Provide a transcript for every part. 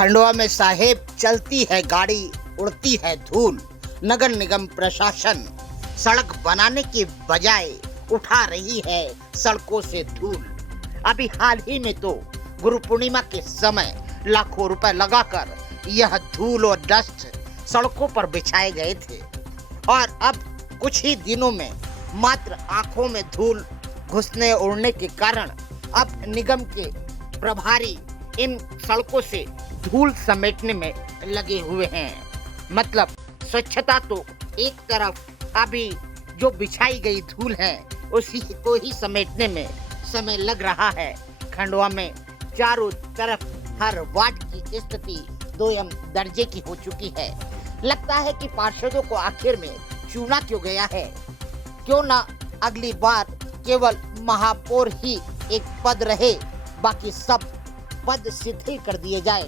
खंडवा में साहेब चलती है गाड़ी, उड़ती है धूल। नगर निगम प्रशासन सड़क बनाने की बजाय उठा रही है सड़कों से धूल। अभी हाल ही में तो गुरु पूर्णिमा के समय लाखों रुपए लगाकर यह धूल और डस्ट सड़कों पर बिछाए गए थे और अब कुछ ही दिनों में मात्र आंखों में धूल घुसने उड़ने के कारण अब निगम के प्रभारी इन सड़कों से धूल समेटने में लगे हुए हैं। मतलब स्वच्छता तो एक तरफ, अभी जो बिछाई गई धूल है उसी को ही समेटने में समय लग रहा है। खंडवा में चारों तरफ हर वार्ड की स्थिति दोयम दर्जे की हो चुकी है। लगता है कि पार्षदों को आखिर में चुना क्यों गया है। क्यों ना अगली बार केवल महापौर ही एक पद रहे, बाकी सब पद शिथिल कर दिए जाए,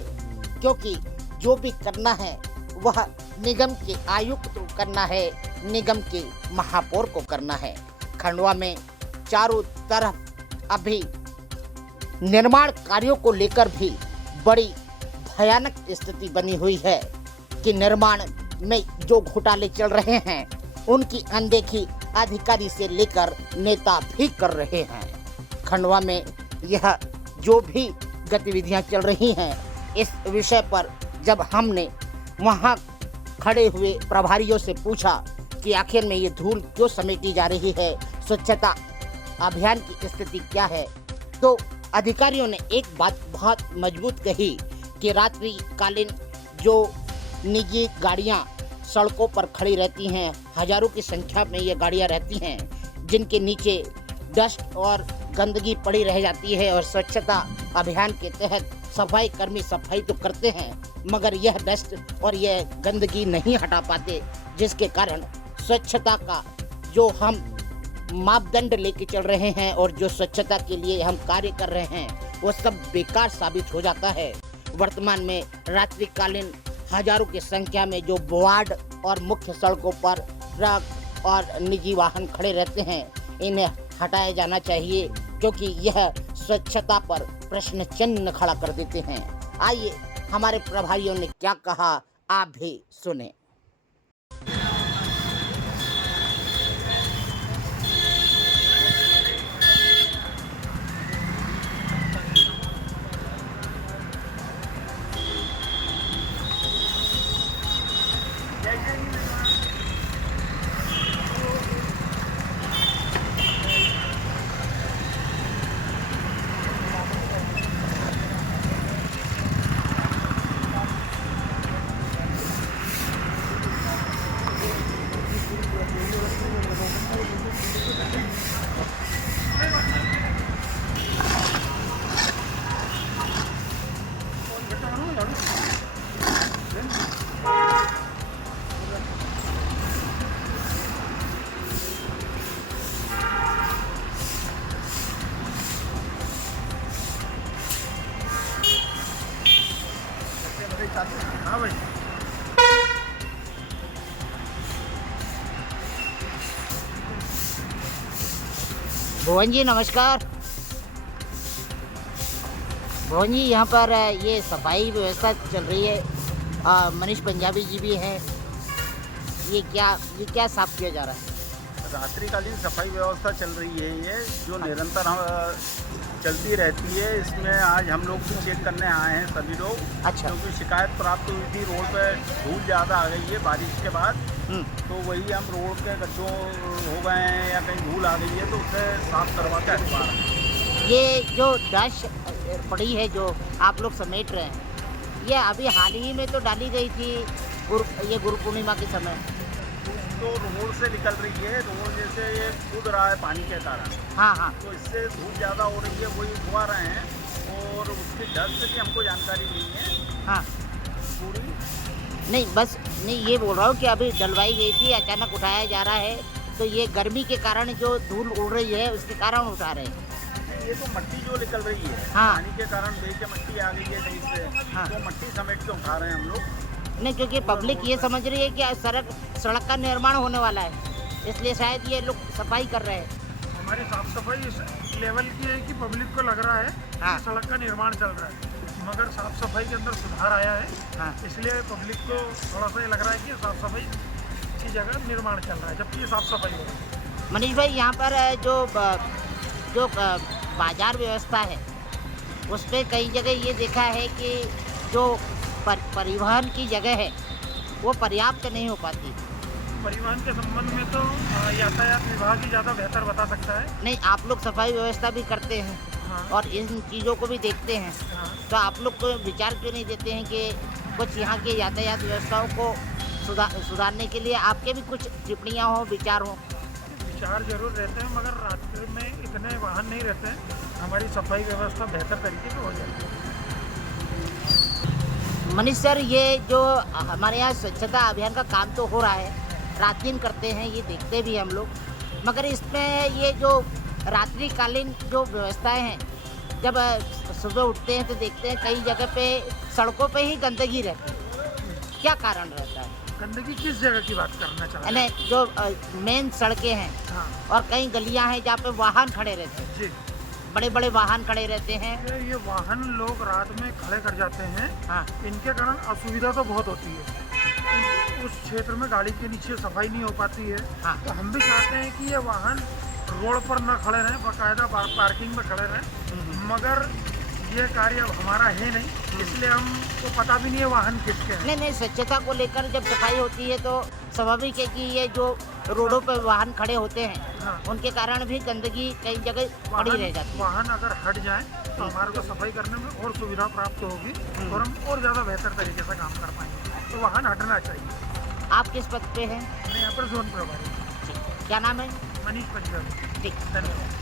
क्योंकि जो भी करना है वह निगम के आयुक्त को करना है, निगम के महापौर को करना है। खंडवा में चारों तरफ अभी निर्माण कार्यों को लेकर भी बड़ी भयानक स्थिति बनी हुई है कि निर्माण में जो घोटाले चल रहे हैं उनकी अनदेखी अधिकारी से लेकर नेता भी कर रहे हैं। खंडवा में यह जो भी गतिविधियां चल रही हैं, इस विषय पर जब हमने वहां खड़े हुए प्रभारियों से पूछा कि आखिर में ये धूल क्यों समेटी जा रही है, स्वच्छता अभियान की स्थिति क्या है, तो अधिकारियों ने एक बात बहुत मजबूत कही कि रात्रिकालीन जो निजी गाड़ियां सड़कों पर खड़ी रहती हैं, हजारों की संख्या में ये गाड़ियां रहती हैं, जिनके नीचे डस्ट और गंदगी पड़ी रह जाती है और स्वच्छता अभियान के तहत सफाई कर्मी सफाई तो करते हैं, मगर यह डस्ट और यह गंदगी नहीं हटा पाते, जिसके कारण स्वच्छता का जो हम मापदंड लेके चल रहे हैं और जो स्वच्छता के लिए हम कार्य कर रहे हैं वो सब बेकार साबित हो जाता है। वर्तमान में रात्रिकालीन हजारों की संख्या में जो वार्ड और मुख्य सड़कों पर ट्रक और निजी वाहन खड़े रहते हैं, इन्हें हटाया जाना चाहिए, क्योंकि यह स्वच्छता पर प्रश्न चिन्ह खड़ा कर देते हैं। आइए हमारे प्रभारियों ने क्या कहा, आप भी सुने। हाँ भाई, भुवन जी नमस्कार। भुवन जी, यहाँ पर ये सफाई व्यवस्था चल रही है, मनीष पंजाबी जी भी हैं, ये क्या साफ किया जा रहा है? रात्रिकालीन सफाई व्यवस्था चल रही है, ये जो निरंतर चलती रहती है। इसमें आज हम लोग भी चेक करने आए हैं सभी लोग। अच्छा। क्योंकि शिकायत प्राप्त हुई थी, रोड पे धूल ज़्यादा आ गई है बारिश के बाद, तो वही हम रोड के गड्ढों हो गए हैं या कहीं धूल आ गई है तो उसे साफ करवाते हैं दोबारा। ये जो डस्ट पड़ी है जो आप लोग समेट रहे हैं, ये अभी हाल ही में तो डाली गई थी ये गुरु पूर्णिमा के समय। तो रोड से निकल रही है, रोड जैसे ये कूद रहा है पानी के कारण। हाँ हाँ। तो इससे धूल ज़्यादा हो रही है, वही धुआ रहे हैं और उसकी डस्ट की हमको जानकारी नहीं है। हाँ पूरी नहीं, बस नहीं, ये बोल रहा हूँ कि अभी डलवाई गई थी, अचानक उठाया जा रहा है, तो ये गर्मी के कारण जो धूल उड़ रही है उसके कारण उठा रहे हैं। ये तो मट्टी जो निकल रही है, हाँ। पानी के कारण बेच मट्टी आ गई है कहीं से, हाँ। तो मट्टी समेट के उठा रहे हैं हम लोग। नहीं, क्योंकि पब्लिक ये समझ रही है कि सड़क का निर्माण होने वाला है, इसलिए शायद ये लोग सफाई कर रहे हैं। हमारी साफ सफाई इस लेवल की है कि पब्लिक को लग रहा है हाँ। कि सड़क का निर्माण चल रहा है। मगर साफ सफाई के अंदर सुधार आया है। हाँ। इसलिए पब्लिक को थोड़ा सा ये लग रहा है कि साफ सफाई की जगह निर्माण चल रहा है, जबकि ये साफ सफाई हो रही है। मनीष भाई, यहाँ पर जो बाजार व्यवस्था है उस पे कई जगह ये देखा है कि जो परिवहन की जगह है वो पर्याप्त नहीं हो पाती। परिवहन के संबंध में तो यातायात विभाग ही ज़्यादा बेहतर बता सकता है। नहीं, आप लोग सफाई व्यवस्था भी करते हैं हाँ। और इन चीज़ों को भी देखते हैं, हाँ। तो आप लोग को विचार क्यों नहीं देते हैं कि कुछ यहाँ के यातायात व्यवस्थाओं को सुधारने के लिए आपके भी कुछ टिप्पणियाँ हो, विचार हो? विचार जरूर रहते हैं, मगर रात्रि में इतने वाहन नहीं रहते हैं। हमारी सफाई व्यवस्था बेहतर तरीके से हो जाती है। मनीष सर, ये जो हमारे यहाँ स्वच्छता अभियान का काम तो हो रहा है, रात दिन करते हैं, ये देखते भी हम लोग, मगर इसमें ये जो रात्रिकालीन जो व्यवस्थाएं हैं, जब सुबह उठते हैं तो देखते हैं कई जगह पे सड़कों पे ही गंदगी रहती है। क्या कारण रहता है? गंदगी किस जगह की बात करना चाह रहे हैं? यानी जो मेन सड़कें हैं हाँ और कई गलियां हैं जहाँ पे वाहन खड़े रहते हैं, जी, बड़े बड़े वाहन खड़े रहते हैं। ये वाहन लोग रात में खड़े कर जाते हैं। हाँ। इनके कारण असुविधा तो बहुत होती है। उस क्षेत्र में गाड़ी के नीचे सफाई नहीं हो पाती है। हाँ। तो हम भी चाहते हैं कि ये वाहन रोड पर न खड़े रहें, बाकायदा पार्किंग में खड़े रहें, मगर ये कार्य अब हमारा है नहीं, इसलिए हमको पता भी नहीं है वाहन किसके हैं। नहीं, स्वच्छता को लेकर जब सफाई होती है तो स्वाभाविक है कि ये जो रोडों पर वाहन खड़े होते हैं, हाँ। उनके कारण भी गंदगी कई जगह पड़ी रह जाती है। वाहन अगर हट जाए तो हमारे को सफाई करने में और सुविधा प्राप्त होगी और हम और ज़्यादा बेहतर तरीके से काम कर पाएंगे। तो वाहन हटना चाहिए। आप किस पद पे हैं? मैं यहाँ पर जोन प्रभारी। क्या नाम है? मनीष पंजाबी। ठीक। धन्यवाद।